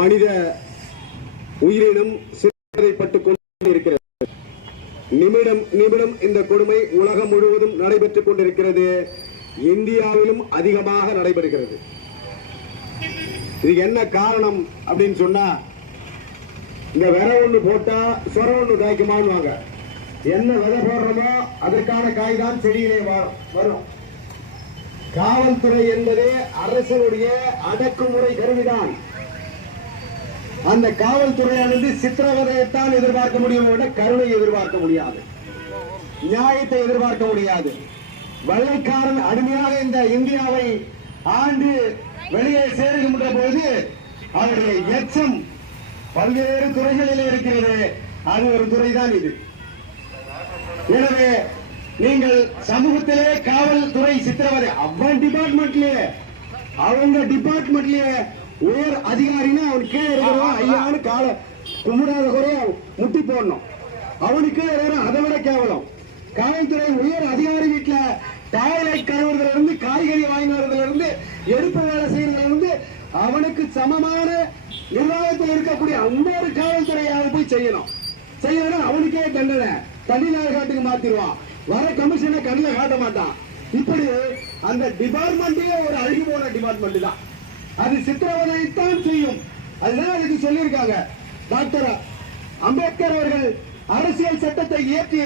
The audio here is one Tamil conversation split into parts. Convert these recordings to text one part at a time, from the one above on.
மனித உயிரினம் சிறைப்பட்டுக் கொண்டிருக்கிறது. நிமிடம் நிமிடம் இந்த கொடுமை உலகம் முழுவதும் நடைபெற்றுக் கொண்டிருக்கிறது. இந்தியாவிலும் அதிகமாக நடைபெறுகிறது. இது என்ன காரணம் அப்படின்னு சொன்னா இந்த விதை ஒண்ணு போட்டா சொர ஒண்ணு காய்க்குமான்னு என்ன விதை போடுறோமோ அதற்கான காய் தான் செடியிலே வரும். காவல்துறை என்பது அரசனுடைய அடக்குமுறை கருவிதான். அந்த காவல்துறையானது சித்திரவதையைத்தான் எதிர்பார்க்க முடியும் விட கருணை எதிர்பார்க்க முடியாது. நியாயத்தை எதிர்பார்க்க முடியாது. வெள்ளைக்காரன் அடிமையாக இந்த இந்தியாவை ஆண்டு வெளியே சேருகின்ற போது அவருடைய எச்சம் பல்வேறு துறைகளில் இருக்கிறது. அது ஒரு துறைதான் இது. எனவே நீங்கள் சமூகத்திலே காவல்துறை சித்திரவதை அவன் டிபார்ட்மெண்ட்லயே அவங்க டிபார்ட்மெண்ட்லயே உயர் அதிகாரின்னா அவன் கீழே இருக்கிறவன் ஐயான்னு கால கும்பிடாத குறைய முட்டி போடணும். அவனுக்கு அதை விட கேவலம். காவல்துறை உயர் அதிகாரி வீட்டுல டாய்லெட் கழுவுறதுல இருந்து காய்கறி வாங்கி வர்றதுல இருந்து எடுப்பு வேலை செய்யறதுல இருந்து அவனுக்கு சமமான நிர்வாகத்தில் இருக்கக்கூடிய இன்னொரு காவல்துறையாக போய் செய்யணும். செய்யணும் அவனுக்கே தண்டனை. தனிநாள் காட்டுக்கு மாத்திடுவான். வர கமிஷனை கண்ணில் காட்ட மாட்டான். இப்படி அந்த டிபார்ட்மெண்டே ஒரு அழுகி போன டிபார்ட்மெண்ட் தான். அது சித்திரவதைத்தான் செய்யும். அதுதான் அதுக்கு சொல்லியிருக்காங்க. டாக்டர் அம்பேத்கர் அவர்கள் அரசியல் சட்டத்தை இயற்றி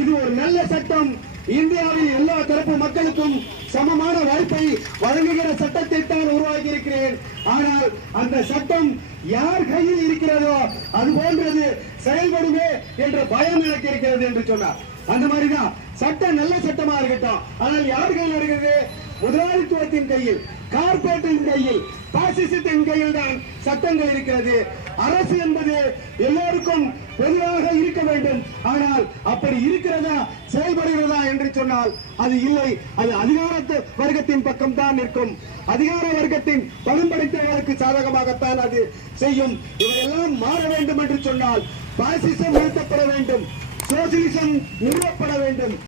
இது ஒரு நல்ல சட்டம். இந்தியாவில் எல்லா தரப்பு மக்களுக்கும் சமமான வாய்ப்பை வழங்குகிற சட்டத்தை தான் உருவாக்கி இருக்கிறேன் ஆனால் அந்த சட்டம் யார் கையில் இருக்கிறதோ அது போன்றது செயல்படுமே என்ற பயம் எனக்கு இருக்கிறது என்று சொன்னார். அந்த மாதிரிதான். சட்டம் நல்ல சட்டமா இருக்கட்டும். ஆனால் யார் கையில் இருக்கிறது சங்கத்தின் கையில் கார்பரேட்டின் கையில் பாசிசத்தின் கையில் தான் சட்டங்கள் இருக்கிறது. அரசு என்பது எல்லோருக்கும் பொதுவாக இருக்க வேண்டும். ஆனால் அப்படி இருக்கிறதா செயல்படுகிறதா என்று சொன்னால் அது இல்லை. அது அதிகார வர்க்கத்தின் பக்கம் தான் நிற்கும். அதிகார வர்க்கத்தின் பலம்படைத்தவர்களுக்கு சாதகமாகத்தான் அது செய்யும். இவையெல்லாம் மாற வேண்டும் என்று சொன்னால் பாசிசம் நிறுத்தப்பட வேண்டும். சோசியலிசம் நிறுவப்பட வேண்டும்.